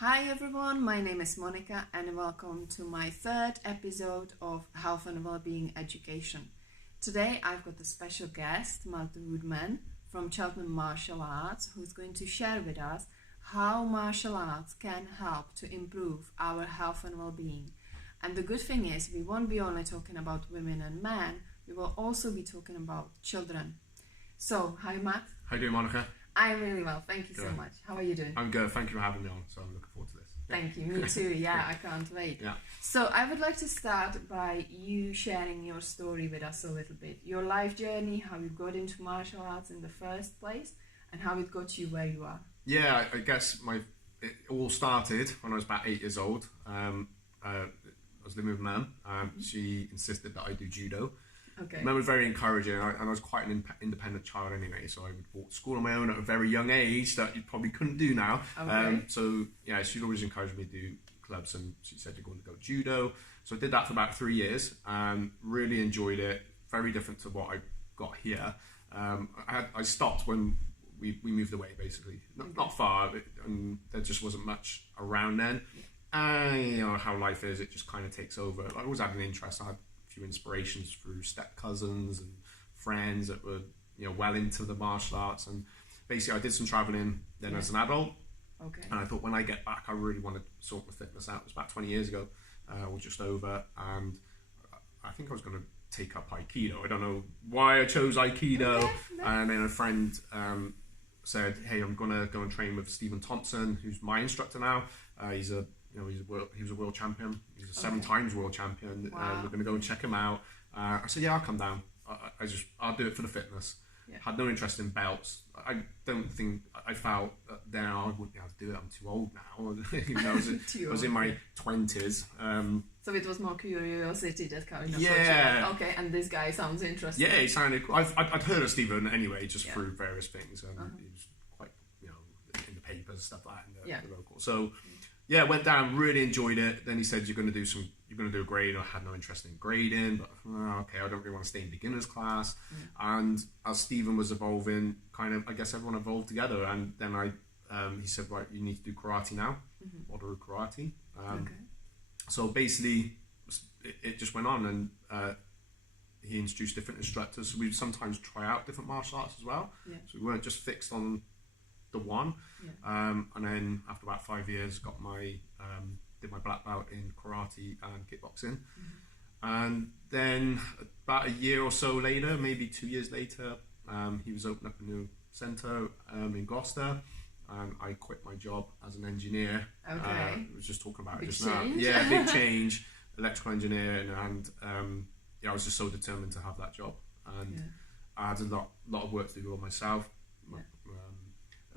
Hi everyone, my name is Monika and welcome to my third episode of Health and Wellbeing Education. Today I've got a special guest, Malte Woodman from Cheltenham Martial Arts, who's going to share with us how martial arts can help to improve our health and well-being. And the good thing is we won't be only talking about women and men, we will also be talking about children. So, hi Matt. How you doing, Monika? I'm really well, thank you so much. How are you doing? I'm good, thank you for having me on, so I'm looking forward to this. Thank you, me too, yeah, I can't wait. Yeah. So I would like to start by you sharing your story with us a little bit. Your life journey, how you got into martial arts in the first place, and how it got you where you are. Yeah, I guess it all started when I was about 8 years old. I was living with Mum. She insisted that I do judo. Okay. Mum was very encouraging, and I was quite an independent child anyway, so I would walk to school on my own at a very young age that you probably couldn't do now. Okay. So yeah, she'd always encouraged me to do clubs, and she said you're going to go judo. So I did that for about 3 years, and really enjoyed it. Very different to what I got here. I stopped when we moved away, basically. Not far, and there just wasn't much around then. And you know how life is, it just kind of takes over. I always had an interest. I had few inspirations through step cousins and friends that were well into the martial arts, and basically I did some traveling then as an adult. Okay. And I thought when I get back I really want to sort my fitness out. It was about 20 years ago or just over, and I think I was going to take up Aikido. I don't know why I chose Aikido. Okay. And then a friend said, hey, I'm going to go and train with Stephen Thompson, who's my instructor now. He was a world champion. He's a 7 times world champion. Wow. We're going to go and check him out. I said, yeah, I'll come down. I'll do it for the fitness. Yeah. Had no interest in belts. I don't think I felt that then I wouldn't be able to do it. I'm too old now. I was in my 20s. So it was more curiosity that kind of yeah. Okay, and this guy sounds interesting. Yeah, he sounded cool. I'd heard of Stephen anyway, just through various things. He was quite, in the papers, stuff like that, in the local. So yeah, went down, really enjoyed it. Then he said, you're going to do a grade. I had no interest in grading, but okay, I don't really want to stay in beginner's class. And as Stephen was evolving, kind of, I guess everyone evolved together. And then he said, right, you need to do karate now, Odaru karate. Okay. So basically, it just went on, and he introduced different instructors. So we'd sometimes try out different martial arts as well. Yeah. So we weren't just fixed on the one. Yeah. And then after about 5 years, got did my black belt in karate and kickboxing. And then about a year or so later, maybe 2 years later, he was opening up a new centre in Gloucester, and I quit my job as an engineer. Okay. I was just talking about big it just change. now. Yeah, big change, electrical engineer, and I was just so determined to have that job, and I had a lot of work to do on myself. Yeah.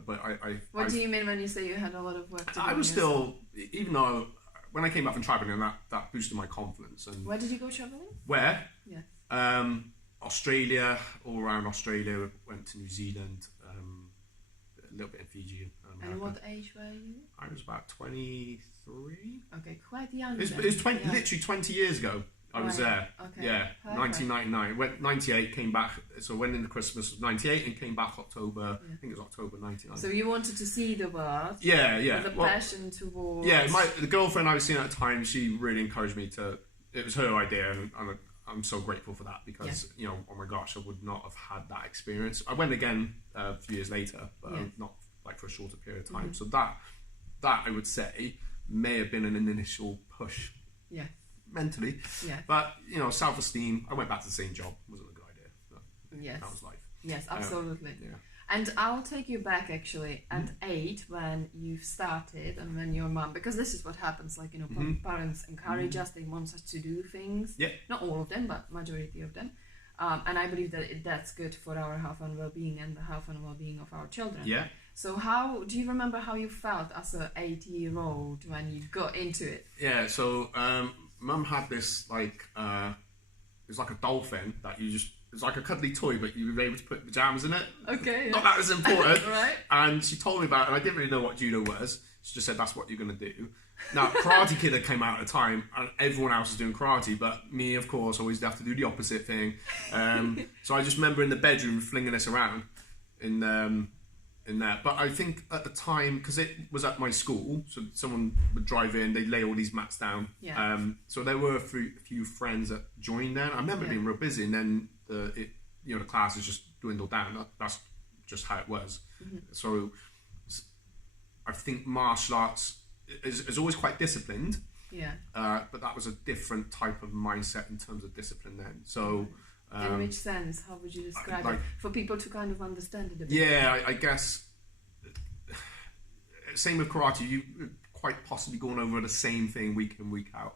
But What do you mean when you say you had a lot of work to do? I was still, even though when I came back from travelling, that boosted my confidence. And where did you go travelling? Where? Yeah. Australia, all around Australia. Went to New Zealand, a little bit in Fiji. And what age were you? I was about 23. Okay, quite young. It was literally 20 years ago. I was there. Okay. Yeah, perfect. 1999. Went 98, came back. So went into Christmas of 98 and came back October. I think it was October 99. So you wanted to see the world. Yeah. With a passion towards. Yeah, the girlfriend I was seeing at the time, she really encouraged me to. It was her idea, and I'm so grateful for that because oh my gosh, I would not have had that experience. I went again a few years later, but not like for a shorter period of time. So that I would say may have been an initial push. Yeah. Mentally, but self-esteem. I went back to the same job. Wasn't a good idea. But that was life. Yes, absolutely. And I'll take you back actually at 8 when you started and when your mom, because this is what happens. Like parents encourage us. They want us to do things. Yeah. Not all of them, but majority of them. And I believe that that's good for our health and well-being and the health and well-being of our children. Yeah. So how do you remember how you felt as an 8-year-old when you got into it? Yeah. So. Mum had this it was like a dolphin that it's like a cuddly toy, but you were able to put pajamas in it. Okay. Not that was important. Right. And she told me about it, and I didn't really know what judo was. She just said, that's what you're going to do. Now, Karate Kid had came out at the time, and everyone else was doing karate, but me, of course, always have to do the opposite thing. So I just remember in the bedroom flinging this around in in there. But I think at the time, because it was at my school, so someone would drive in, they'd lay all these mats down. Yeah. So there were a few friends that joined then. I remember being real busy, and then the classes just dwindled down. That's just how it was. So I think martial arts is always quite disciplined. Yeah. But that was a different type of mindset in terms of discipline then. So. In which sense? How would you describe it for people to kind of understand it a bit? Yeah, I guess. Same with karate. You quite possibly going over the same thing week in, week out.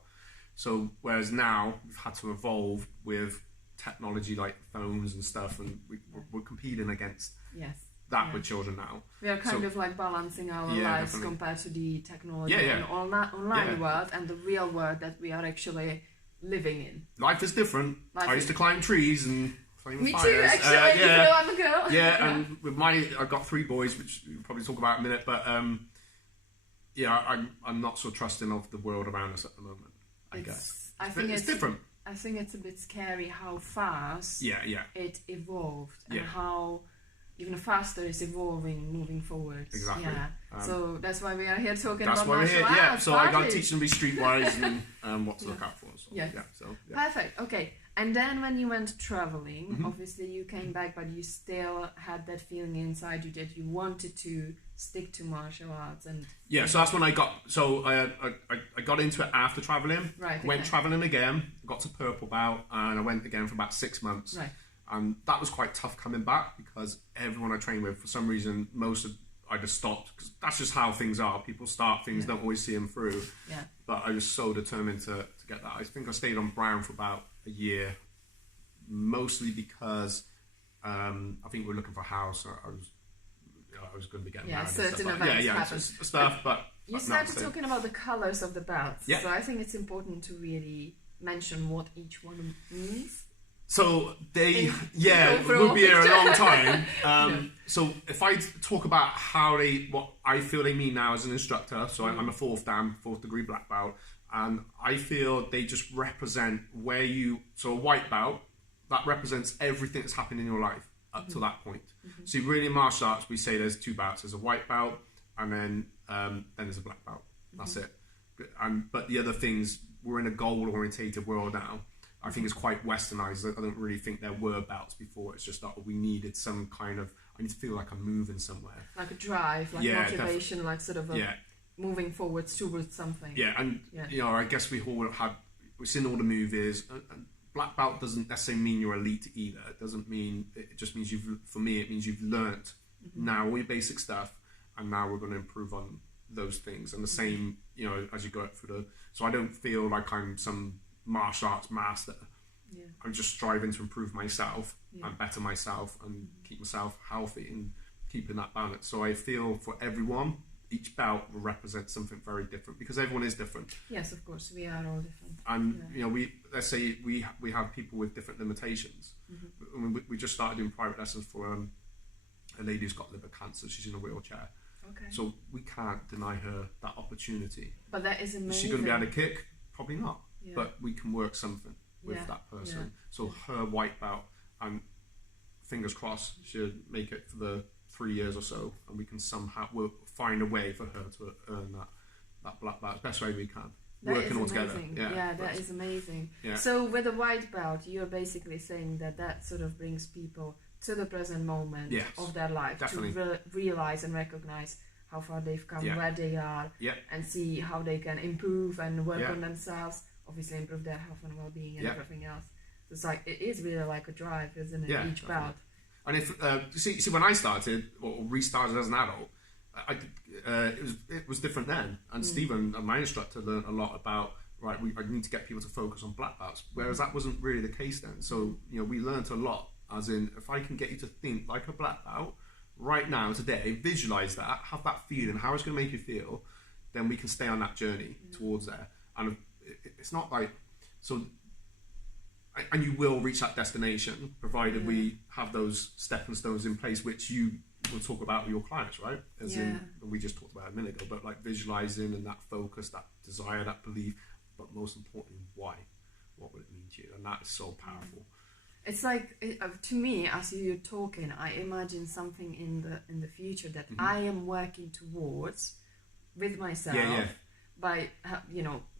So whereas now we've had to evolve with technology like phones and stuff, and we're competing against that with children now. We are kind of like balancing our lives compared to the technology and online world and the real world that we are actually living in. Life is different. I used to climb trees and flame Me fires. too, actually. You know, I'm a girl. Yeah, and with I've got 3 boys, which we'll probably talk about in a minute. But I'm not so trusting of the world around us at the moment. I guess it's different. I think it's a bit scary how fast it evolved and how even faster it's evolving, moving forward. Exactly. Yeah. So that's why we are here talking that's about why we're martial here. arts. So I got to teach them to be streetwise and what to look out for. So, Perfect. Okay. And then when you went traveling, obviously you came back, but you still had that feeling inside you that you wanted to stick to martial arts. And so that's when I got. So I got into it after traveling. Right. Went traveling again. Got to purple belt, and I went again for about 6 months. Right. And that was quite tough coming back because everyone I trained with, for some reason, I just stopped because that's just how things are. People start things, don't always see them through. Yeah. But I was so determined to get that. I think I stayed on Brown for about a year, mostly because I think we were looking for a house. I was going to be getting married. Certain and events happen. Stuff. But you started talking about the colors of the belts. Yeah. So I think it's important to really mention what each one means. So we'll be here a long time. So if I talk about what I feel they mean now as an instructor, so I'm a 4th degree black belt, and I feel they just represent so a white belt, that represents everything that's happened in your life up to that point. So really in martial arts, we say there's 2 belts. There's a white belt, and then there's a black belt. That's it. But the other things, we're in a goal-orientated world now. I think it's quite westernized. I don't really think there were belts before. It's just that we needed some kind of, I need to feel like I'm moving somewhere. Like a drive, like motivation, like sort of moving forwards towards something. Yeah, and I guess we've seen all the movies. And black belt doesn't necessarily mean you're elite either. It doesn't mean, it just means for me, it means you've learnt now all your basic stuff, and now we're going to improve on those things. And the same, as you go through so I don't feel like I'm some martial arts master. I'm just striving to improve myself and better myself and keep myself healthy and keeping that balance. So I feel for everyone, each belt will represent something very different because everyone is different. Yes, of course, we are all different. And let's say we have people with different limitations. We just started doing private lessons for a lady who's got liver cancer. She's in a wheelchair. Okay. So we can't deny her that opportunity. But that is amazing. Is she going to be able to kick? Probably not. Yeah. But we can work something with that person. Yeah. So her white belt, and fingers crossed, she'll make it for the 3 years or so, and we can somehow find a way for her to earn that black belt best way we can. That working all together. That is amazing. Yeah. So with a white belt, you're basically saying that sort of brings people to the present moment of their life to realize and recognize how far they've come, where they are, and see how they can improve and work on themselves. Obviously, improve their health and well-being and everything else. It's like it is really like a drive, isn't it? Yeah, each bout. And if see when I started or restarted as an adult, it was different then. And Stephen, my instructor, learned a lot about I need to get people to focus on black belts, whereas that wasn't really the case then. So we learned a lot. As in, if I can get you to think like a black belt right now, today, visualize that, have that feeling, how it's going to make you feel, then we can stay on that journey towards there. And it's not like and you will reach that destination provided we have those stepping stones in place, which you will talk about with your clients, right? As in, we just talked about a minute ago, but like visualizing and that focus, that desire, that belief, but most importantly, why? What would it mean to you? And that is so powerful. It's like, to me, as you're talking, I imagine something in the future that I am working towards with myself by,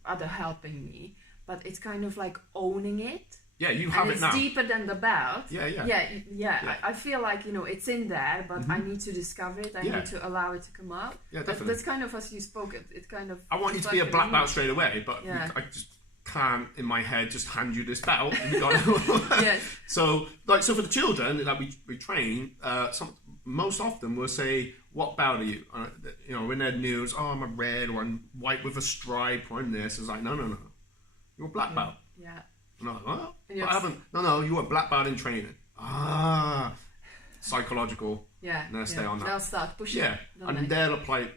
other helping me. But it's kind of like owning it. Yeah, you have it now. It's deeper than the belt. Yeah. I feel like, it's in there, but I need to discover it. I need to allow it to come out. Yeah, definitely. That's kind of, as you spoke, it kind of... I want you to be a black belt straight away, but I just can't, in my head, just hand you this belt. Yes. So for the children that we train, most often we'll say, what belt are you? When they're news, I'm a red, or I'm white with a stripe, or I'm this. It's like, no. You're a black belt. Yeah. And I'm like, well, I haven't. No, you were a black belt in training. Psychological. Yeah. And they'll stay on that. They'll start pushing. Yeah. And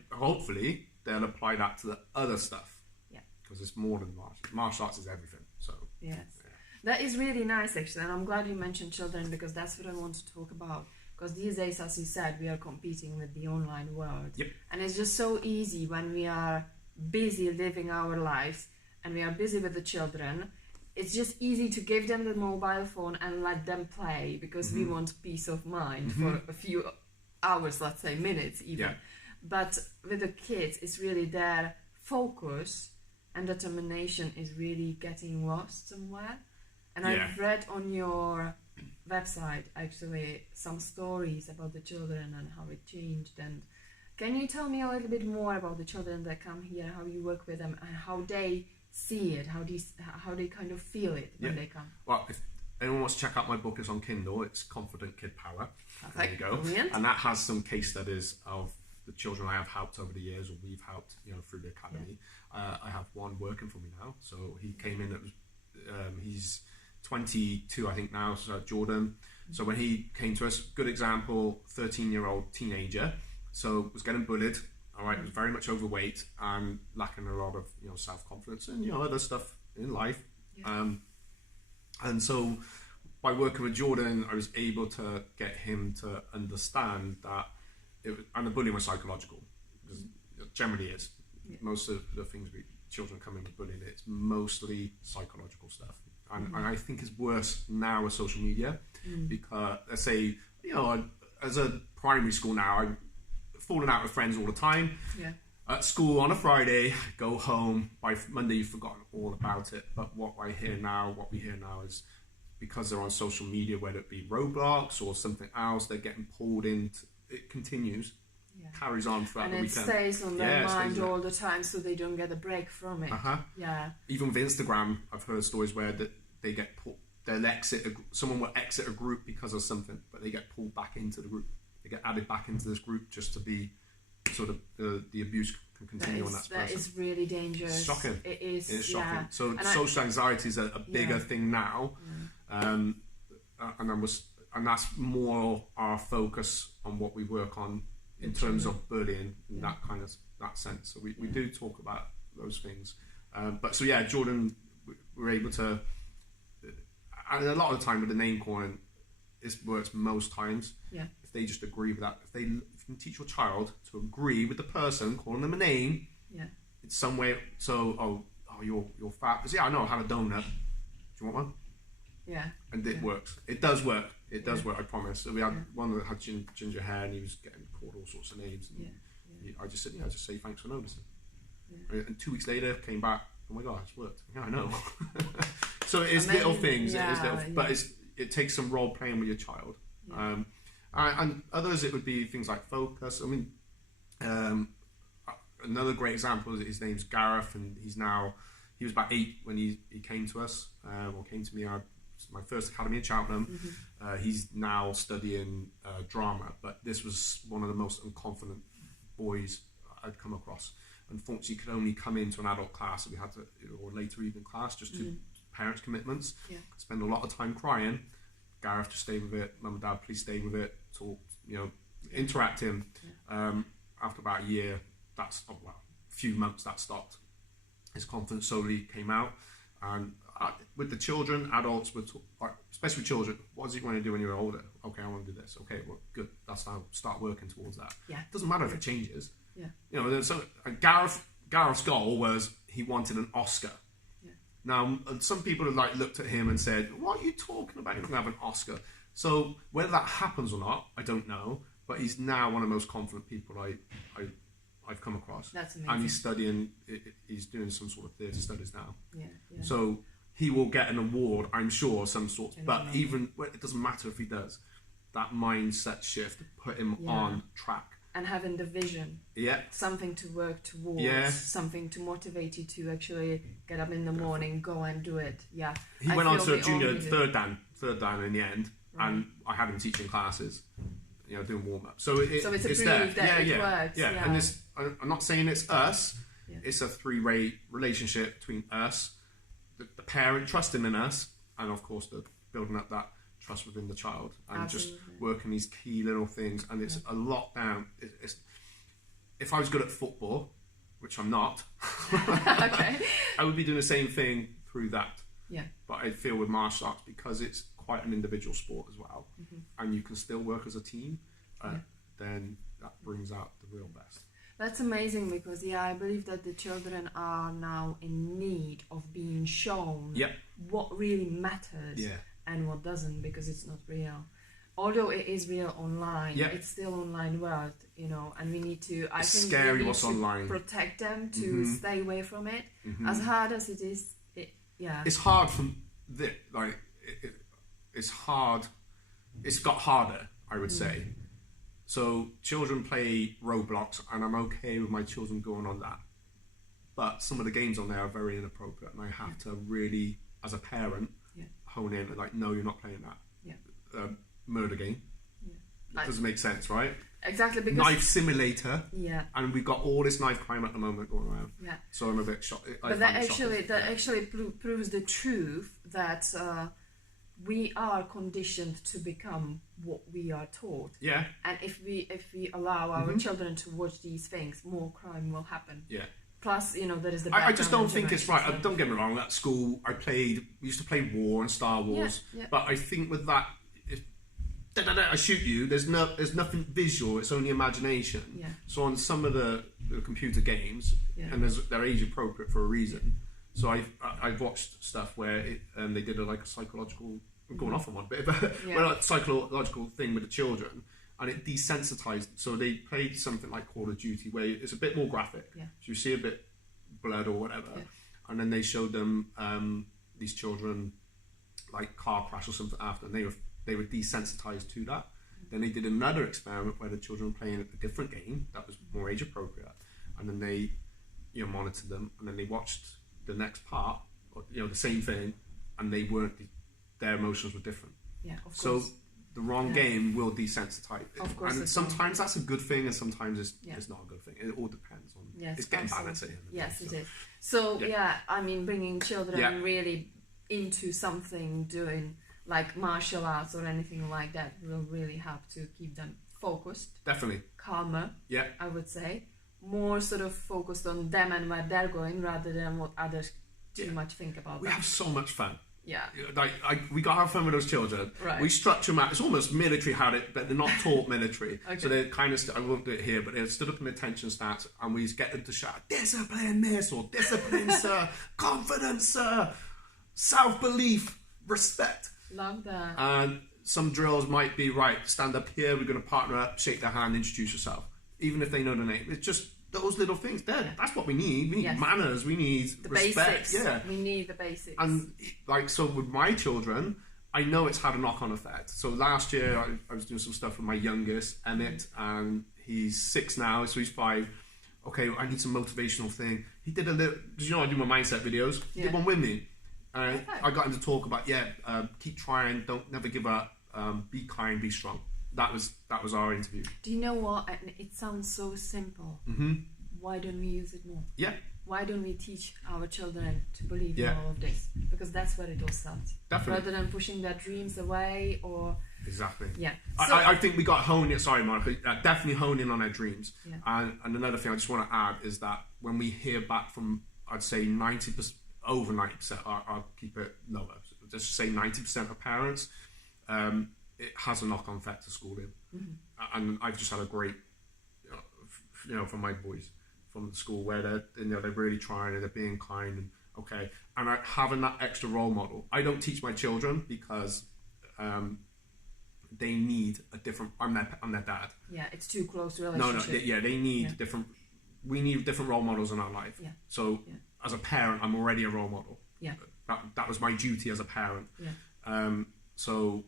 hopefully, they'll apply that to the other stuff. Yeah. Because it's more than martial arts is everything. So. Yes. Yeah. That is really nice, actually. And I'm glad you mentioned children, because that's what I want to talk about. Because these days, as you said, we are competing with the online world. Yep. And it's just so easy when we are busy living our lives and we are busy with the children. It's just easy to give them the mobile phone and let them play, because we want peace of mind for a few hours, let's say minutes even. Yeah. But with the kids, it's really their focus and determination is really getting lost somewhere. And I've read on your website actually some stories about the children and how it changed. And can you tell me a little bit more about the children that come here, how you work with them, and how they see it, how they kind of feel it when they come? Well, if anyone wants to check out my book, it's on Kindle. It's Confident Kid Power. There you go. Brilliant. And that has some case studies of the children I have helped over the years, or we've helped, through the academy. I have one working for me now. So he came in. He's 22, I think now. So Jordan. So when he came to us, good example, 13-year-old teenager. So was getting bullied. All right, was very much overweight and lacking a lot of self-confidence and other stuff in life. Yeah. And so by working with Jordan, I was able to get him to understand that and the bullying was psychological, because it generally is. Yeah. Most of the things children come in with bullying, it's mostly psychological stuff. And I think it's worse now with social media, because let's say as a primary school now, I'm falling out with friends all the time. Yeah. At school on a Friday, go home. By Monday, you've forgotten all about it. But what we hear now is because they're on social media, whether it be Roblox or something else, they're getting pulled into. It continues, carries on throughout the weekend. And it stays on their mind all the time, so they don't get a break from it. Yeah. Even with Instagram, I've heard stories where they get pulled. Someone will exit a group because of something, but they get pulled back into the group. They get added back into this group just to be sort of the abuse can continue on that person. That is really dangerous. It's shocking. It is. It is shocking. Yeah. So social anxiety is a bigger thing now, and that's more our focus on what we work on in terms of bullying in that sense. So we do talk about those things. Jordan, we're able to, and a lot of the time with the name calling, it works most times. Yeah. If they just agree with that, if you can teach your child to agree with the person calling them a name, it's some way. So, you're fat. Because I know I have a donut. Do you want one? Yeah. And it works. It does work. It does work. I promise. So we had one that had ginger hair, and he was getting called all sorts of names. And I just said, just say thanks for noticing. Yeah. And 2 weeks later, came back. Oh my God, it's worked. Yeah, I know. So it is little things. It is little, but it takes some role playing with your child. Yeah. And others, it would be things like focus. I mean, another great example is his name's Gareth, and he was about 8 when he came to us, or came to me. My first academy in Cheltenham. He's now studying drama, but this was one of the most unconfident boys I'd come across. Unfortunately, he could only come into an adult class, so we had to, or later evening class, just to parents' commitments. Yeah. Spend a lot of time crying. Gareth, just stay with it. Mum and Dad, please stay with it. Talk, interact him. Yeah. After about a year, a few months, that stopped. His confidence slowly came out, and with the children, adults would talk, especially children. What does he want to do when you're older? Okay, I want to do this. Okay, well, good. That's how start working towards that. Yeah. It doesn't matter if it changes. Yeah. So Gareth's goal was he wanted an Oscar. Yeah. Now, some people have like looked at him and said, "What are you talking about? You're not going to have an Oscar." So whether that happens or not, I don't know. But he's now one of the most confident people I've come across. That's amazing. And he's studying. He's doing some sort of theatre studies now. Yeah. So he will get an award, I'm sure, of some sort. But even it doesn't matter if he does. That mindset shift put him on track. And having the vision, something to work towards, something to motivate you to actually get up in the morning, go and do it. Yeah, he went on to a junior third dan in the end, and I had him teaching classes, doing warm up. So it's a proof there. That it works. Yeah. And this, I'm not saying it's us. Yeah. It's a three-way relationship between us, the parent trusting in us, and of course the building up that trust within the child, and Absolutely. Just working these key little things. And it's a lot down. If I was good at football, which I'm not, okay, I would be doing the same thing through that. Yeah. But I feel with martial arts, because it's quite an individual sport as well, and you can still work as a team, then that brings out the real best. That's amazing, because I believe that the children are now in need of being shown what really matters and what doesn't, because it's not real. Although it is real online, it's still online world, and we need to. I think scary we need what's to online. Protect them to stay away from it. As hard as it is, it's hard it's hard. It's got harder, I would say. So children play Roblox, and I'm okay with my children going on that. But some of the games on there are very inappropriate, and I have to really, as a parent, hone in and like, no, you're not playing that. Murder game. It doesn't make sense, right? Exactly, because knife simulator. And we've got all this knife crime at the moment going around. So I'm a bit shocked. But that actually proves the truth that we are conditioned to become what we are taught. And if we allow our children to watch these things, more crime will happen. Plus, there is the. I just don't think it's right. Don't get me wrong. At school, we used to play War and Star Wars. But I think with that, I shoot you. There's nothing visual. It's only imagination. So on some of the computer games, and they're age appropriate for a reason. So I've watched stuff where they did a psychological. I'm going off on one bit, but a psychological thing with the children, and it desensitized. So they played something like Call of Duty, where it's a bit more graphic. So you see a bit blood or whatever, and then they showed them these children like car crash or something after, and they were desensitized to that. Then they did another experiment where the children were playing a different game that was more age appropriate, and then they monitored them, and then they watched the next part, the same thing, and they weren't. Their emotions were different. Of course. So the wrong game will desensitize. Of course. And sometimes that's a good thing, and sometimes it's not a good thing. It all depends on. It's getting balance at the end of the day. It is. So I mean, bringing children really into something, doing like martial arts or anything like that, will really help to keep them focused. Definitely. Calmer. I would say more sort of focused on them and where they're going, rather than what others too much think about. We have so much fun. Like we got to have fun with those children. We structure them out. It's almost military but they're not taught military. So they're kind of, I won't do it here, but they're stood up in attention stats, and we get them to shout, "Discipline, miss," or "Discipline, sir," "Confidence, sir," "Self-belief," "Respect." Love that. And some drills might be, right, stand up here, we're going to partner up, shake their hand, introduce yourself. Even if they know the name. It's just those little things. That's what we need. We need manners. We need the respect. Basics. We need the basics. And so with my children, I know it's had a knock-on effect. So last year I was doing some stuff with my youngest, Emmett, and he's 6 now, so he's 5. Okay, I need some motivational thing. He did a little. Did I do my mindset videos? He did one with me. I got him to talk about keep trying, don't never give up, be kind, be strong. That was our interview. Do you know what? It sounds so simple. Why don't we use it more? Why don't we teach our children to believe in all of this? Because that's where it all starts. Definitely. Rather than pushing their dreams away or... Exactly. So, I think we got honed in. Sorry, Monica. Definitely honed in on our dreams. And another thing I just want to add is that when we hear back from, I'd say 90%, over 90%, I'll keep it lower. Just say 90% of parents, it has a knock-on effect to schooling. And I've just had a great, from my boys from the school, where they're really trying and they're being kind, and Okay, and having that extra role model. I don't teach my children because they need a different. I'm their dad. Yeah, it's too close relationship. No. They need different. We need different role models in our life. Yeah. So as a parent, I'm already a role model. Yeah. That was my duty as a parent. Yeah. So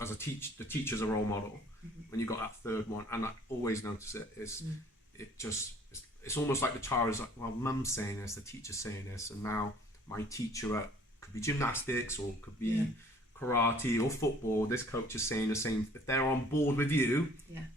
as the teacher's a role model. When you got that third one, and I always notice it's almost like the child is like, well, mum's saying this, the teacher's saying this, and now my teacher could be gymnastics or could be karate or football. This coach is saying the same. If they're on board with you,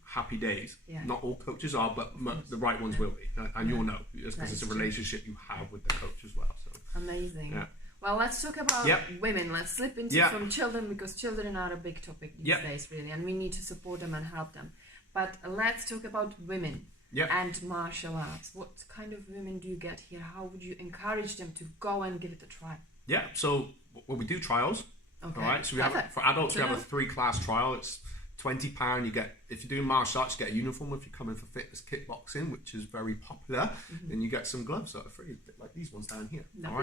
happy days. Yeah. Not all coaches are, but the right ones will be, and you'll know because it's a relationship you have with the coach as well. So amazing. Yeah. Well, let's talk about women. Let's slip into from children, because children are a big topic these days, really, and we need to support them and help them. But let's talk about women and martial arts. What kind of women do you get here? How would you encourage them to go and give it a try? Yeah, so we do trials. Okay. All right, so we have for adults we have a 3-class trial. It's £20. You get, if you're doing martial arts, you get a uniform. If you come in for fitness kickboxing, which is very popular, then you get some gloves that are free, a bit like these ones down here. Lovely.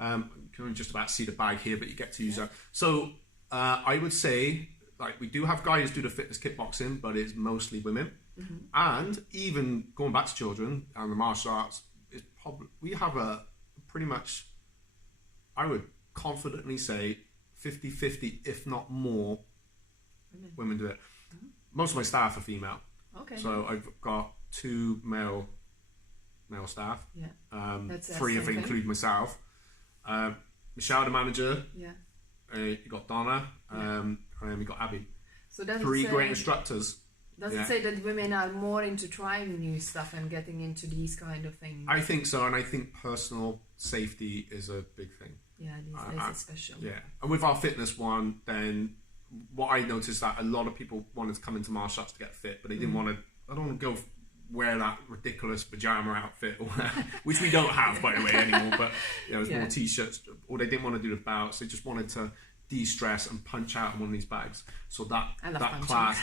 All right, you can just about see the bag here, but you get to use that. So I would say, like, we do have guys do the fitness kickboxing, but it's mostly women. And even going back to children and the martial arts, is probably we have a pretty much, I would confidently say, 50-50, if not more. Women do it. Most of my staff are female. Okay. So I've got 2 male staff. Yeah. 3 if I include myself. Michelle, the manager. Yeah. You got Donna. And then we got Abby. So 3 great instructors. Does it say that women are more into trying new stuff and getting into these kind of things? I think so, and I think personal safety is a big thing. Yeah, these days especially. Yeah, and with our fitness one, then what I noticed that a lot of people wanted to come into martial arts to get fit, but they didn't want to. I don't want to go wear that ridiculous pajama outfit, which we don't have by the way anymore. But it's more t-shirts, or they didn't want to do the bouts. They just wanted to de-stress and punch out in one of these bags. So that class,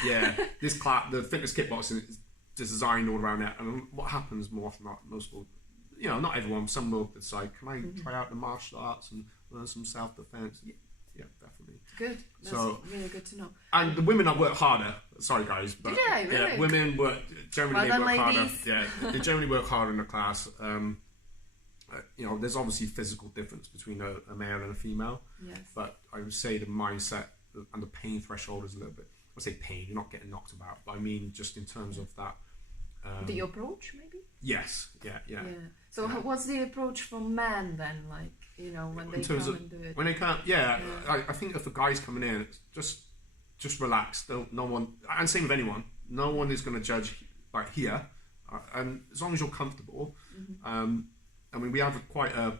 this class, the fitness kickboxing is designed all around that. And what happens more often than not, most will, not everyone, some will decide, can I try out the martial arts and learn some self-defense? Yeah, definitely. Good. That's really good to know. And the women that work harder. Sorry, guys, but really? Women generally work harder. Yeah, they generally work harder in the class. There's obviously physical difference between a male and a female. Yes. But I would say the mindset and the pain threshold is a little bit. I say pain. You're not getting knocked about, but I mean just in terms of that. The approach, maybe. Yes. Yeah. So what's the approach for men then? Like, when they come and do it. When they come, I think if a guy's coming in, it's just relax. No one, and same with anyone. No one is going to judge like here, and as long as you're comfortable. I mean, we have quite a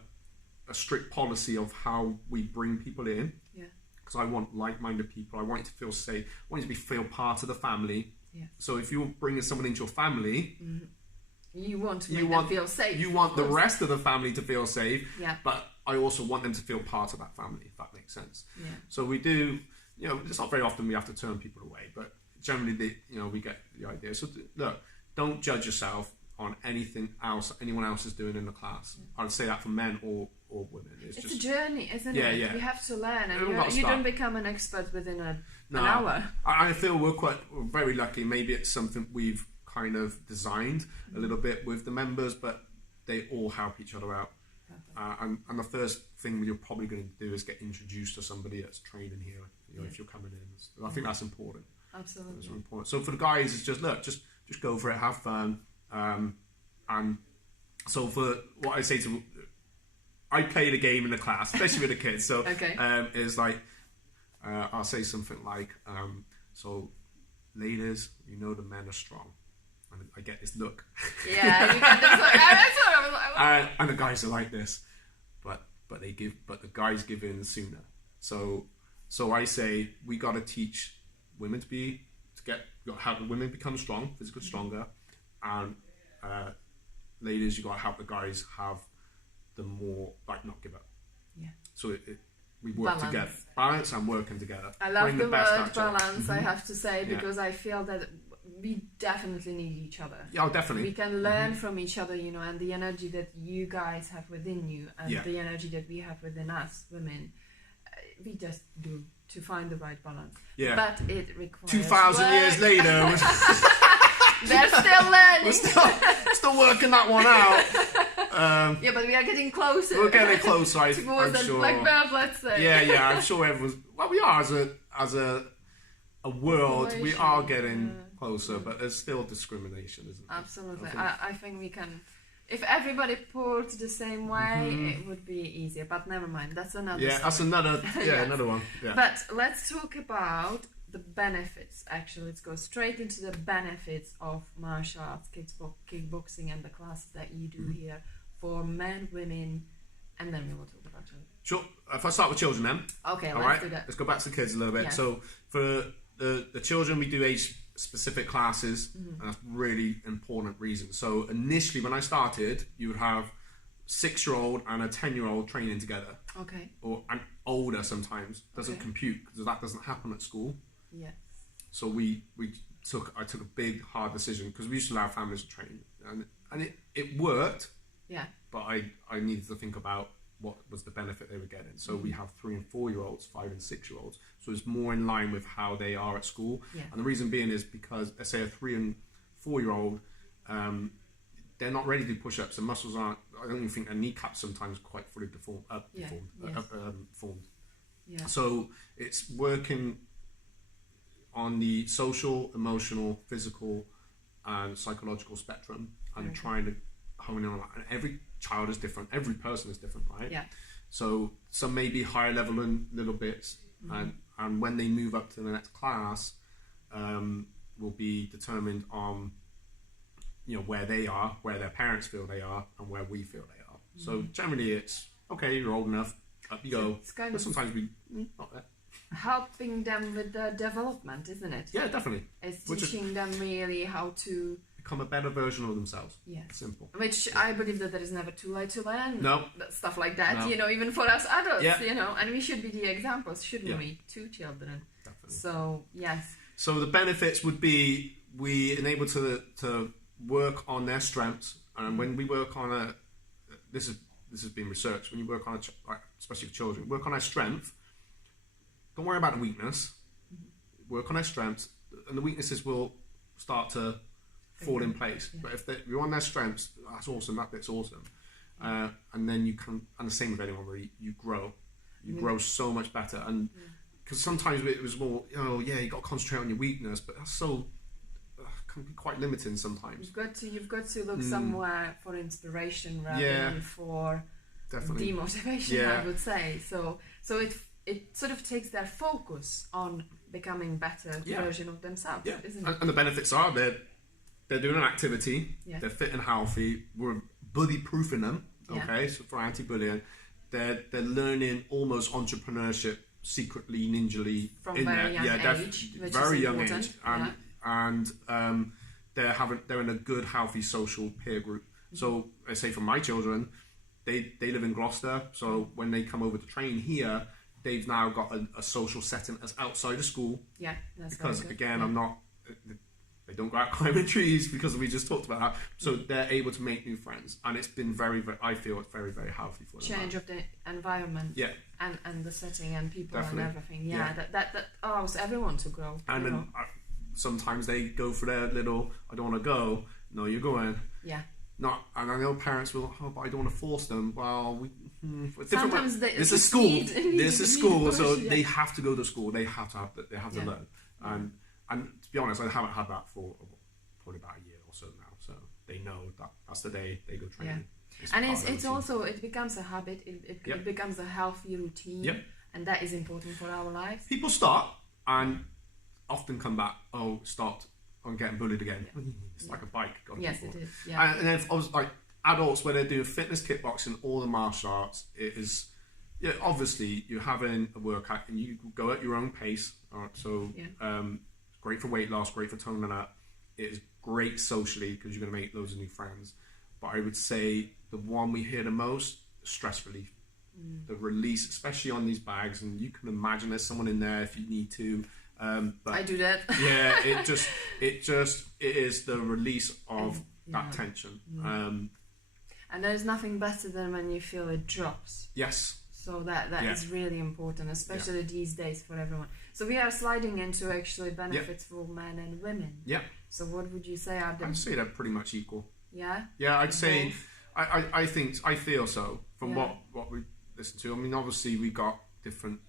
strict policy of how we bring people in. Yeah. Because I want like-minded people. I want you to feel safe. I want you to feel part of the family. Yeah. So if you're bringing someone into your family, you want to make them feel safe. You want the rest of the family to feel safe. Yeah. But I also want them to feel part of that family, if that makes sense. Yeah. So we do. It's not very often we have to turn people away, but generally, we get the idea. So look, don't judge yourself on anything else anyone else is doing in the class. I would say that for men or women. It's just a journey, isn't it? Yeah. You have to learn, and you don't become an expert within an hour. I feel we're very lucky. Maybe it's something we've kind of designed a little bit with the members, but they all help each other out. And the first thing you're probably going to do is get introduced to somebody that's training here. If you're coming in, I think that's important. Absolutely, that's important. So for the guys, it's just just go for it, have fun. And so for what I say I play the game in the class, especially with the kids. So it's like I'll say something like, so ladies, the men are strong, and I get this look. Yeah, you get this look. That's what I was like. And the guys are like this, but the guys give in sooner. So I say we got to teach women have the women become strong, physically stronger, and ladies, you got to help the guys have the more not give up. Yeah. So we work together, balance and working together. I love the word balance. I have to say, because I feel that we definitely need each other. Yeah, definitely. We can learn from each other, you know, and the energy that you guys have within you and the energy that we have within us, women, we just do to find the right balance. Yeah. But it requires 2,000 years later, they're still learning. We're still working that one out. Yeah, but we are getting closer. We're getting closer, I'm towards sure. Black Belt, let's say. Yeah, I'm sure everyone's... Well, we are as a world, we are getting closer, but there's still discrimination, isn't there? Absolutely. I think we can... If everybody poured the same way, it would be easier. But never mind, that's another story. That's another... another one. Yeah. But let's talk about the benefits, actually. Let's go straight into the benefits of martial arts, kickboxing, and the classes that you do here for men, women, and then we will talk about children. Sure. If I start with children then. Okay, all let's right? do that. Let's go back to the kids a little bit. Yes. So for the children, we do age-specific classes, and that's really important reason. So initially, when I started, you would have 6-year-old and a 10-year-old training together. Okay. Or and older sometimes. Doesn't compute because that doesn't happen at school. Yeah. So I took a big hard decision because we used to allow families to train, and it worked. Yeah. But I needed to think about what was the benefit they were getting. So we have 3 and 4-year-olds, 5 and 6-year-olds. So it's more in line with how they are at school. Yeah. And the reason being is because, let's say, a 3 and 4-year-old, they're not ready to do push-ups. The muscles aren't. I don't even think their kneecaps sometimes quite fully formed. Yeah. So it's working on the social, emotional, physical, and psychological spectrum, and trying to hone in on that. And every child is different. Every person is different, right? Yeah. So some may be higher level in little bits, and when they move up to the next class, will be determined on, you know, where they are, where their parents feel they are, and where we feel they are. So generally, it's okay. You're old enough. Up you go. It's kind but of sometimes we not there. helping them with the development, isn't it? Yeah, definitely. It's teaching them really how to become a better version of themselves. Yes. Simple. Which I believe that there is never too late to learn. No. Stuff like that, No. you know, even for us adults, Yeah. you know, and we should be the examples, shouldn't we, to children? Definitely. So, yes. So the benefits would be we enable to work on their strengths, and when we work on this has been researched, when you work on especially for children, work on their strength. Don't worry about the weakness. Work on their strengths, and the weaknesses will start to fall in place. Yeah. But if you're on their strengths, that's awesome. That bit's awesome. And then you can, and the same with anyone really, you grow. You grow so much better. And because sometimes it was more, you got to concentrate on your weakness, but that's so can be quite limiting sometimes. You've got to look somewhere for inspiration rather than for demotivation. I would say. So it sort of takes their focus on becoming better version of themselves, isn't it? And the benefits are they're doing an activity, they're fit and healthy, we're bully proofing them, okay, so for anti-bullying, they're learning almost entrepreneurship secretly, ninjally from in very there. young age, which very is young important. age, and they're in a good, healthy social peer group. So I say for my children, they live in Gloucester, so when they come over to train here, they've now got a social setting that's outside of school. Yeah, that's because very good. again, I'm not. They don't go out climbing trees because we just talked about that. So they're able to make new friends, and it's been very, very. I feel it's very, very healthy for them. Change of the environment. And the setting and people and everything. That allows everyone to grow. And then sometimes they go for their little. I don't want to go. No, you're going. Yeah. Not, and I know parents will. Oh, but I don't want to force them. Well, sometimes this is school. This is school, so they have to go to school. They have to have. They have to learn. And to be honest, I haven't had that for probably about a year or so now. So they know that that's the day they go training. And it's also, it becomes a habit. It becomes a healthy routine. Yep. And that is important for our lives. People start and often come back. Oh, stopped. I'm getting bullied again. It's like a bike. Yes, it is. Yeah. And then I was like adults where they're doing fitness, kickboxing, all the martial arts. It is. Yeah, obviously you're having a workout and you go at your own pace. All right, so great for weight loss, great for toning up. It is great socially because you're going to make loads of new friends. But I would say the one we hear the most, stress relief. The release, especially on these bags, and you can imagine there's someone in there if you need to, But I do that. yeah, it is the release of that tension. And there's nothing better than when you feel it drops. Yes. So that is really important, especially these days for everyone. So we are sliding into actually benefits for men and women. Yeah. So what would you say are the... I'd say they're pretty much equal. Yeah? Yeah, I'd say... I feel so from what we listen to. I mean, obviously we got different...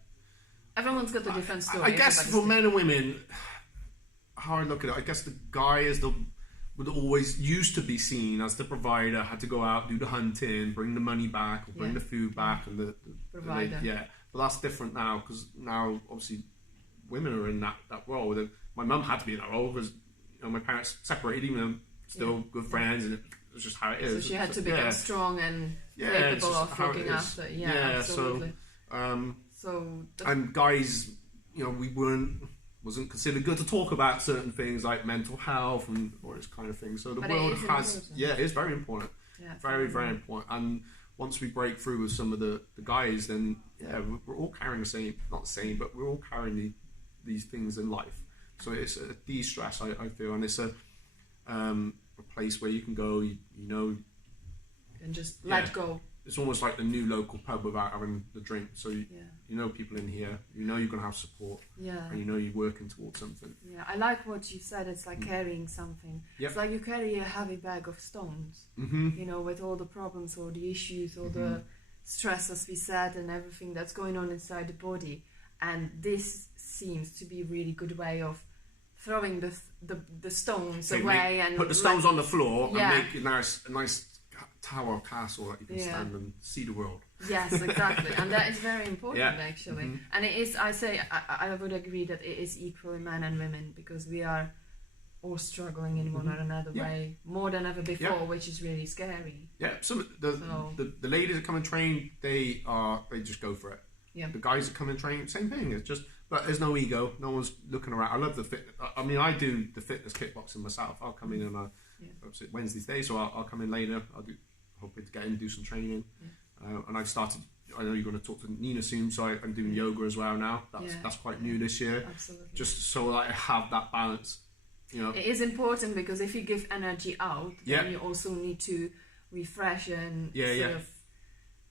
Everyone's got a different story. I guess for men and women, how I look at it, I guess the guy would always used to be seen as the provider, had to go out, do the hunting, bring the money back, or bring the food back, and the provider. But that's different now, because now obviously women are in that role. My mum had to be in that role because my parents separated, even though still good friends, and it was just how it is. So she had to become strong and capable of looking after. Yeah, absolutely. And guys, we wasn't considered good to talk about certain things like mental health and all this kind of thing. So the world has, it is very important. Yeah, very, very important. And once we break through with some of the guys, then we're all carrying not the same, but we're all carrying these things in life. So it's a de-stress, I feel, and it's a place where you can go, and just let go. It's almost like the new local pub without having the drink. So you know people in here, you're going to have support, and you're working towards something. Yeah, I like what you said. It's like carrying something. Yep. It's like you carry a heavy bag of stones, with all the problems, all the issues, all the stress, as we said, and everything that's going on inside the body. And this seems to be a really good way of throwing the stones away and put the stones on the floor and make a nice tower or castle that you can stand and see the world. Yes, exactly. And that is very important actually. And it is, I would agree that it is equal in men and women, because we are all struggling in one or another way more than ever before, which is really scary. Yeah, so the ladies that come and train, they just go for it. Yeah. The guys that come and train, same thing. It's just, but there's no ego. No one's looking around. I love the fit. I mean, I do the fitness kickboxing myself. I'll come in on Wednesdays day, so I'll come in later. Hoping to get in and do some training. And I've started. I know you're going to talk to Nina soon, so I'm doing yoga as well now. That's quite new this year. Absolutely. Just so that I have that balance. It is important, because if you give energy out, then you also need to refresh and sort of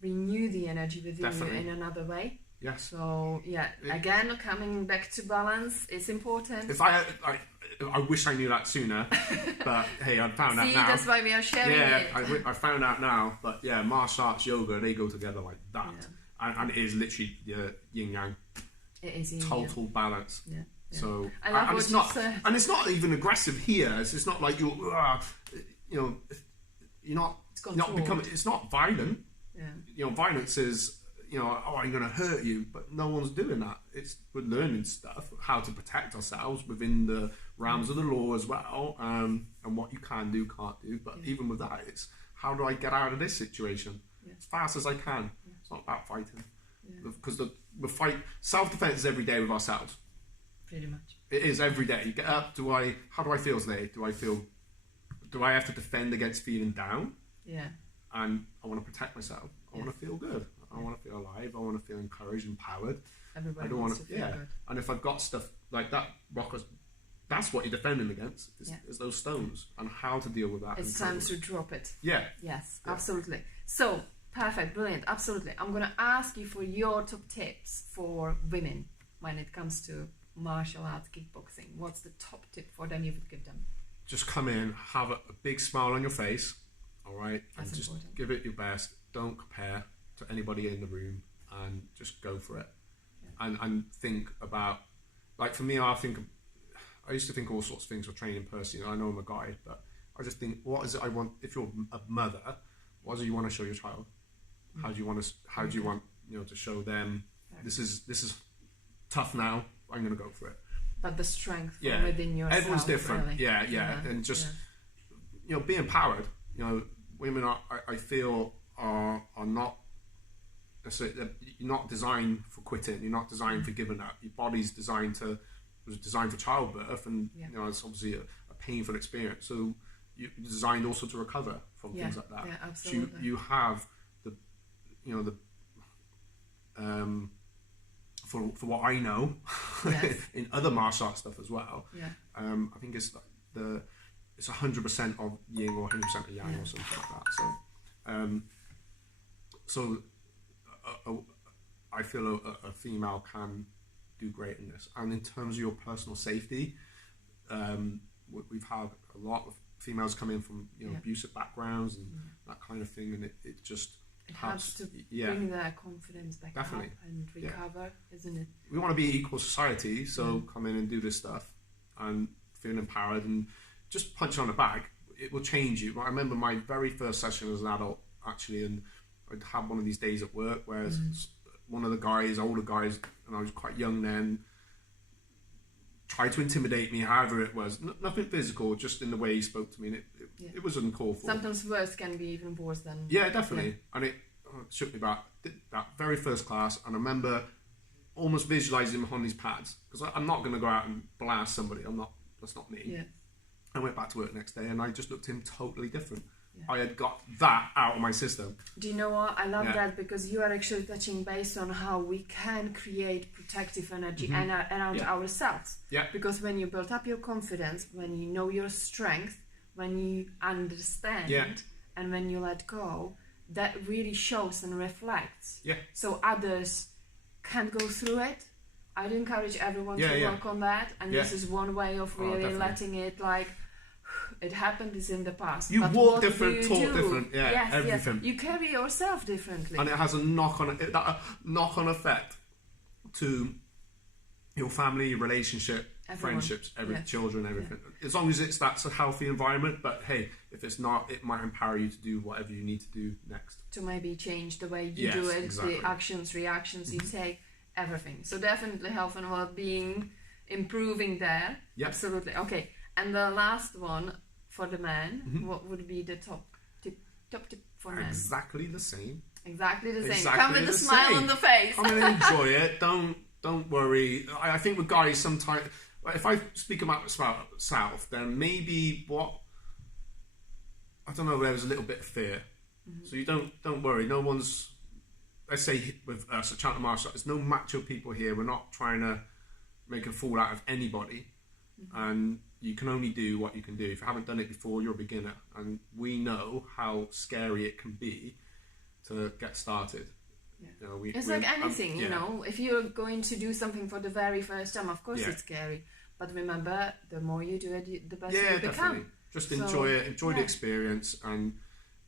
renew the energy within you in another way. Yes. So again, coming back to balance is important. If I wish I knew that sooner, but hey, I found out now. That's why we are sharing it. I found out now, but martial arts, yoga, they go together like that, and it is literally yin yang. It is yin total balance. Yeah. So I love what you said. And it's not even aggressive here. It's not like you're not becoming. It's not violent. Yeah. Violence is. I'm going to hurt you, but no one's doing that. We're learning stuff, how to protect ourselves within the realms of the law as well, and what you can do, can't do. But even with that, it's how do I get out of this situation as fast as I can. It's not about fighting, because the fight, self-defense is every day with ourselves. Pretty much. It is every day. You get up. How do I feel today? Do I have to defend against feeling down? Yeah. And I want to protect myself. I want to feel good. I want to feel alive. I want to feel encouraged, empowered. Everybody wants to feel good. And if I've got stuff like that, that's what you're defending against. Is those stones, and how to deal with that. It's time to drop it. Yeah. Yes, absolutely. So perfect, brilliant, absolutely. I'm going to ask you for your top tips for women when it comes to martial arts, kickboxing. What's the top tip for them you would give them? Just come in, have a big smile on your face, all right, and just give it your best. Don't compare to anybody in the room, and just go for it. And think about, like for me, I used to think all sorts of things for training personally. I know I'm a guide, but I just think, what is it I want? If you're a mother, what do you want to show your child? How do you want to show them this is tough now, I'm going to go for it. But the strength from within yourself. Everyone's different. Really. Yeah. And just be empowered. Women I feel are not. So you're not designed for quitting. You're not designed for giving up. Your body's was designed for childbirth, and it's obviously a painful experience. So you're designed also to recover from things like that. Yeah, absolutely. So you have for what I know, yes. in other martial arts stuff as well. Yeah. I think it's like it's 100% of yin or 100% of yang or something like that. So I feel a female can do great in this. And in terms of your personal safety, we've had a lot of females come in from abusive backgrounds and that kind of thing, and it just helps to bring their confidence back up and recover, isn't it? We want to be equal society, so come in and do this stuff and feel empowered and just punch on the back. It will change you. I remember my very first session as an adult, actually, and I'd have one of these days at work where one of the guys, older guys, and I was quite young then, tried to intimidate me, however it was. Nothing physical, just in the way he spoke to me, and it was uncalled for. Sometimes worse can be even worse than... Yeah, definitely. Yeah. And it shook me back. That very first class, and I remember almost visualising him on these pads, because I'm not going to go out and blast somebody. That's not me. Yeah. I went back to work the next day, and I just looked at him totally different. Yeah. I had got that out of my system. Do you know what? I love that, because you are actually touching based on how we can create protective energy around ourselves. Yeah. Because when you build up your confidence, when you know your strength, when you understand, and when you let go, that really shows and reflects. Yeah. So others can't go through it. I'd encourage everyone to work on that, and this is one way of really letting it, like, it happened, is in the past. You walk different, talk different, everything. You carry yourself differently. And it has a knock-on effect to your family, your relationship, friendships, children, everything. Yeah. As long as that's a healthy environment, but hey, if it's not, it might empower you to do whatever you need to do next. To maybe change the way you do it, the actions, reactions you take, everything. So definitely health and well-being, improving there. Yep. Absolutely. Okay. And the last one for the man, what would be the top tip for men? Exactly the same. Exactly the same. Come with a smile on the face. Come and enjoy it. Don't worry. I think with guys sometimes, if I speak about South, then maybe I don't know, there was a little bit of fear. So you don't worry. No one's, let's say with us at Cheltenham Martial Arts, there's no macho people here. We're not trying to make a fool out of anybody. And you can only do what you can do. If you haven't done it before, you're a beginner. And we know how scary it can be to get started. Yeah. You know, it's like anything, you know. If you're going to do something for the very first time, of course it's scary. But remember, the more you do it, the better you become. Definitely. Just enjoy it, enjoy the experience.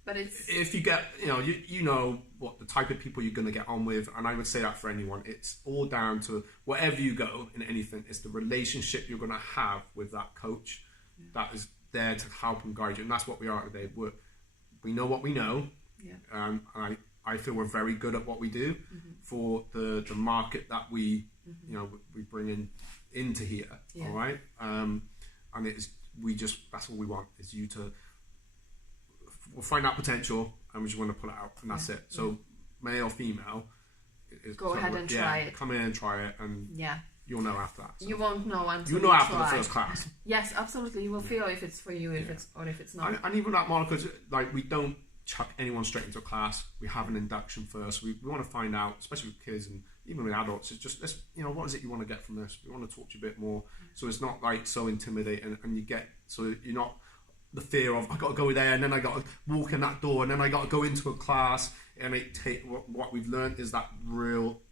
But if you get, you know what the type of people you're going to get on with, and I would say that for anyone, it's all down to wherever you go in anything, it's the relationship you're going to have with that coach that is there to help and guide you, and that's what we are today. We know what we know, and I feel we're very good at what we do for the market that we we bring into here. All right, and that's all we want is you to. We'll find that potential and we just want to pull it out, and that's it. So male or female, go ahead and try it. Come in and try it, and you'll know after that. So. You won't know until you'll know after the first class. Yes, absolutely. You will feel if it's for you, if it's not. And even that, Monika, like we don't chuck anyone straight into a class. We have an induction first. We want to find out, especially with kids and even with adults. It's just what is it you want to get from this? We want to talk to you a bit more, so it's not like so intimidating, and you get so you're not. The fear of I got to go there and then I got to walk in that door and then I got to go into a class, and what we've learned is that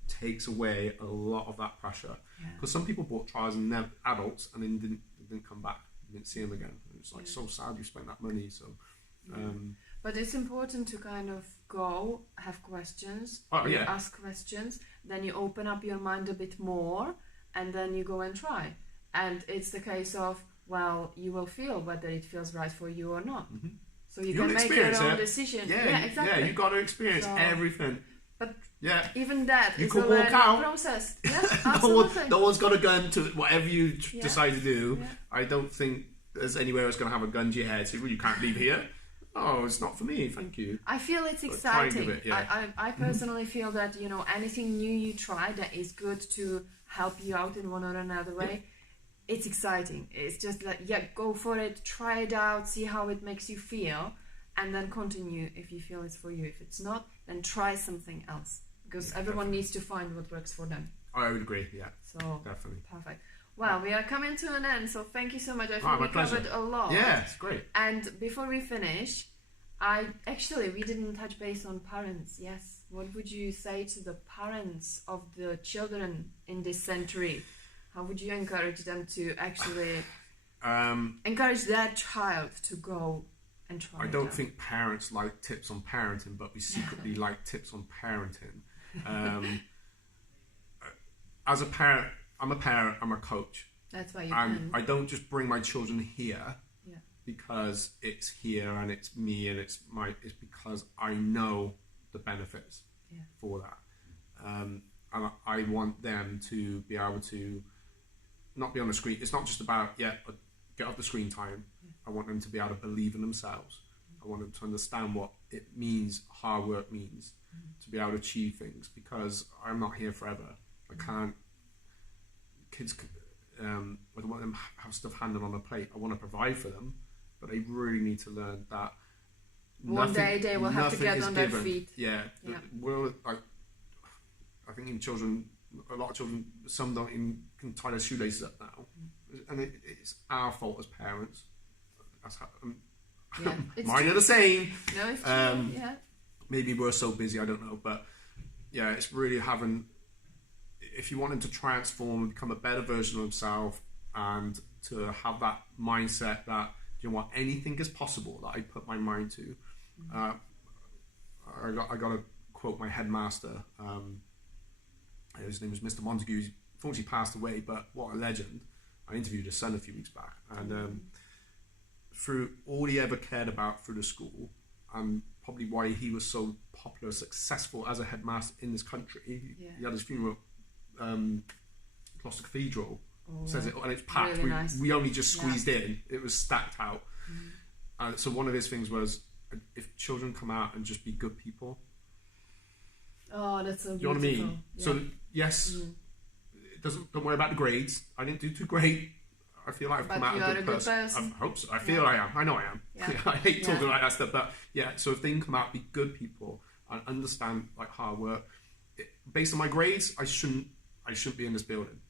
takes away a lot of that pressure, because some people bought trials and they're adults and then didn't come back, didn't see them again. It's like so sad you spent that money. So but it's important to kind of go have questions, ask questions, then you open up your mind a bit more, and then you go and try, and it's the case of you will feel whether it feels right for you or not. So you can make your own decision. Yeah, exactly. Yeah, you got to experience everything. But even that you is could a walk out. Process. Yeah, absolutely. no one's got a gun to whatever you decide to do. Yeah. I don't think there's anywhere that's going to have a gun to your head. So you can't leave here. Oh, it's not for me. Thank you. I feel it's exciting. I personally feel that anything new you try that is good to help you out in one or another way. It's exciting. It's just like, go for it, try it out, see how it makes you feel, and then continue if you feel it's for you. If it's not, then try something else, because everyone needs to find what works for them. I would agree. Yeah. So definitely. Perfect. Well, we are coming to an end, so thank you so much. I think we pleasure. covered a lot. Yeah, it's great. And before we finish, we didn't touch base on parents. Yes, what would you say to the parents of the children in this century? How would you encourage them to actually encourage their child to go and try? I don't think parents like tips on parenting, but we secretly like tips on parenting. As a parent, I'm a parent, I'm a coach. That's why you can. I don't just bring my children here because it's here and it's me and it's because I know the benefits for that. And I want them to be able to not be on the screen. It's not just about, get off the screen time. I want them to be able to believe in themselves. I want them to understand what it means, hard work means, to be able to achieve things, because I'm not here forever. I can't. Kids, I want them to have stuff handed on a plate. I want to provide for them, but they really need to learn that one day they will have to get on their feet. Yeah. I think in children, a lot of children, some don't even can tie their shoelaces up now, and it's our fault as parents. That's how, mine are the same. No, it's true. Maybe we're so busy, I don't know, but it's really having. If you want them to transform and become a better version of themselves, and to have that mindset that, you know what, anything is possible that I put my mind to. I got to quote my headmaster. His name was Mr. Montague. He unfortunately passed away, but what a legend. I interviewed his son a few weeks back, and through all he ever cared about through the school, and probably why he was so popular, successful as a headmaster in this country. He had his funeral Gloucester Cathedral. Says it, and it's packed. Really nice. We only just squeezed in. It was stacked out. So one of his things was, if children come out and just be good people. Oh, that's so beautiful. You know what I mean? Yeah. So yes, don't worry about the grades. I didn't do too great. I feel like I've come out a good person. I hope so. I feel I am. I know I am. I hate talking like that stuff, but so if they can come out, be good people, and understand like hard work. Based on my grades, I shouldn't be in this building.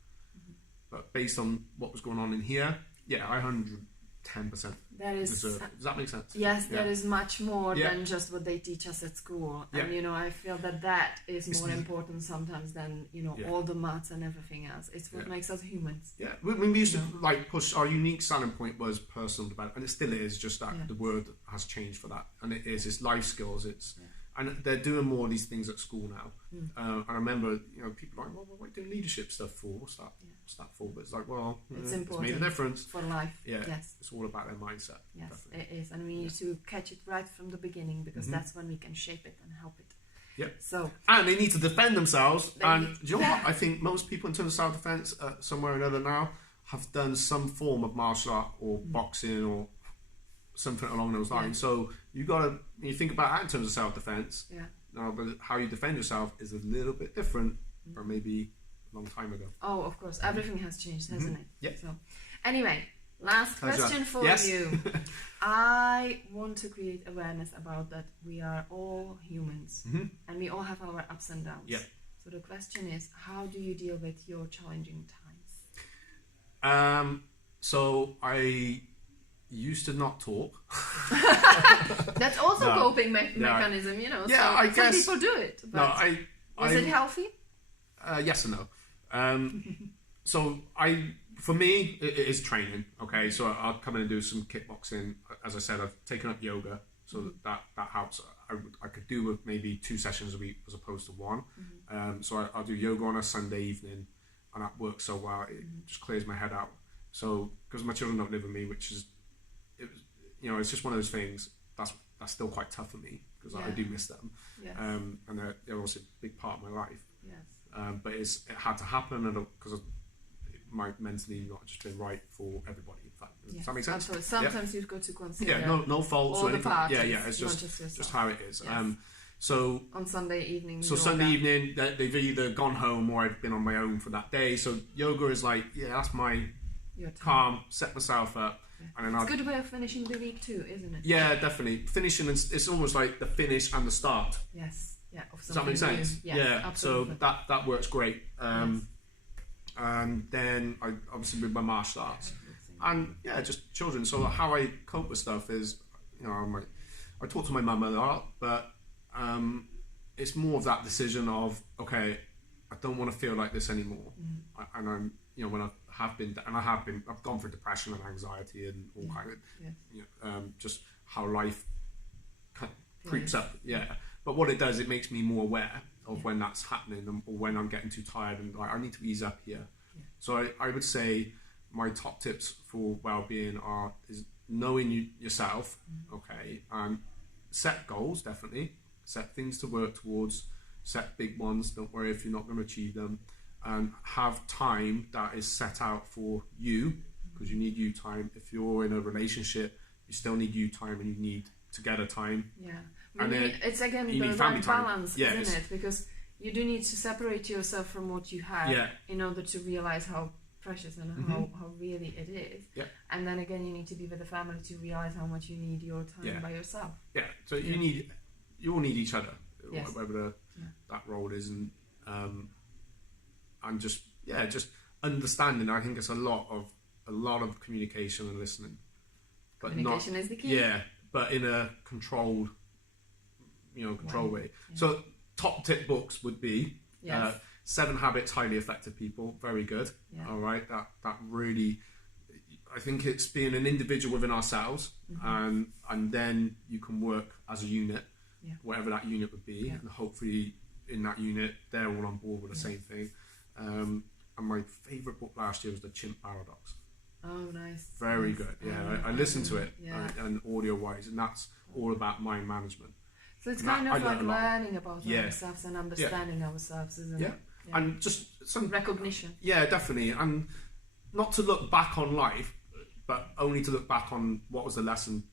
But based on what was going on in here, I 110% deserve it. Does that make sense? Yes, that is much more than just what they teach us at school. And I feel that is more important sometimes than all the maths and everything else. It's what makes us humans. Yeah, when we used to push, our unique selling point was personal development, and it still is. Just that the word has changed for that, and it's life skills. And they're doing more of these things at school now. And I remember, people are like, well, what are you doing leadership stuff for? What's that? What's that for? But it's like, well, it's important. It's made a difference for life. Yes. It's all about their mindset. Yes, definitely. It is. And we need to catch it right from the beginning, because that's when we can shape it and help it. Yeah. So. And they need to defend themselves. And do you know what? I think most people in terms of self-defense, somewhere or another now, have done some form of martial art or boxing or something along those lines. So when you think about that in terms of self-defense, but how you defend yourself is a little bit different from maybe a long time ago. Oh, of course. Everything has changed, hasn't it? Yeah. So, anyway, last question for you. I want to create awareness about that we are all humans and we all have our ups and downs. Yeah. So the question is, how do you deal with your challenging times? So I used to not talk. That's also a coping mechanism, Yeah, so I guess some people do it. But is it healthy? Yes and no. So for me, it is training. Okay, so I'll come in and do some kickboxing. As I said, I've taken up yoga, so that helps. I could do with maybe 2 sessions a week as opposed to 1. So I'll do yoga on a Sunday evening, and that works so well. It just clears my head out. So because my children don't live with me, it's just one of those things that's still quite tough for me, because I do miss them. Yes. And they're also a big part of my life. Yes. But it had to happen, and because my mentally not just been right for everybody. In fact, does that make sense? Absolutely. Sometimes you've got to consider. No faults or anything. It's just how it is. Yes. So on Sunday evening. So Sunday evening, they've either gone home or I've been on my own for that day. So yoga is like, that's my calm, set myself up. And then it's a good way of finishing the week too, isn't it? Yeah, definitely. Finishing, it's almost like the finish and the start. Yes. Yeah. Does that make sense? Yes, absolutely. So that works great. and then I obviously with my martial arts, and yeah, just children. So how I cope with stuff is, you know, I talk to my mum a lot, but it's more of that decision of, okay, I don't want to feel like this anymore, and I'm, you know, when I've gone through depression and anxiety and all kind of, you know, just how life creeps up, But what it does, it makes me more aware of when that's happening, or when I'm getting too tired and like I need to ease up here. So I would say my top tips for well-being is knowing yourself, okay, and set goals, definitely set things to work towards, set big ones, don't worry if you're not going to achieve them, and have time that is set out for you, because you need you time. If you're in a relationship, you still need you time, and you need together time. And then it's again the right balance, isn't it? Because you do need to separate yourself from what you have in order to realize how precious and how really it is. And then again, you need to be with the family to realize how much you need your time by yourself. So you all need each other, whatever that role is, and just understanding. I think it's a lot of communication and listening. But communication is the key. But in a controlled way. So top tip books would be 7 Habits Highly Effective People. Very good. All right. That really, I think it's being an individual within ourselves, and then you can work as a unit, whatever that unit would be, and hopefully in that unit they're all on board with the same thing. And my favourite book last year was The Chimp Paradox. Oh, nice. Very good. I listened to it and audio wise, and that's all about mind management. So it's kind of like learning about ourselves and understanding ourselves, isn't it? And just some recognition. Yeah, definitely. And not to look back on life, but only to look back on what was the lesson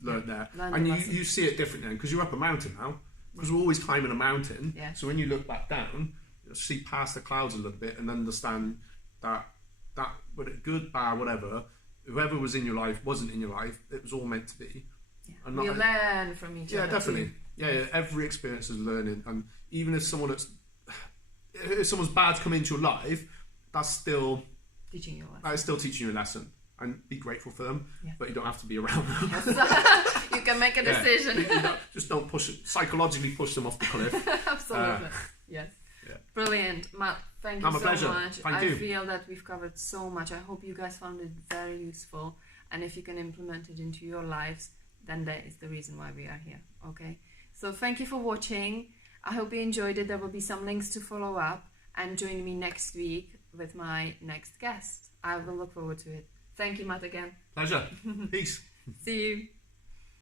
learned there. And you see it differently because you're up a mountain now, because we're always climbing a mountain. So when you look back down, you'll see past the clouds a little bit and understand that whether good, bad, whatever, whoever was in your life wasn't in your life. It was all meant to be. And you learn from each other. Yeah, definitely. Yeah, every experience is learning, and even if someone's bad to come into your life, that's still teaching you a lesson. That is still teaching you a lesson, and be grateful for them. But you don't have to be around them. You can make a decision. Just don't psychologically push them off the cliff. Absolutely. Yes. Brilliant, Matt. Thank you so much. I feel that we've covered so much. I hope you guys found it very useful, and if you can implement it into your lives, then that is the reason why we are here. Okay, so thank you for watching. I hope you enjoyed it. There will be some links to follow up, and join me next week with my next guest. I will look forward to it. Thank you, Matt, again. Pleasure. Peace. See you.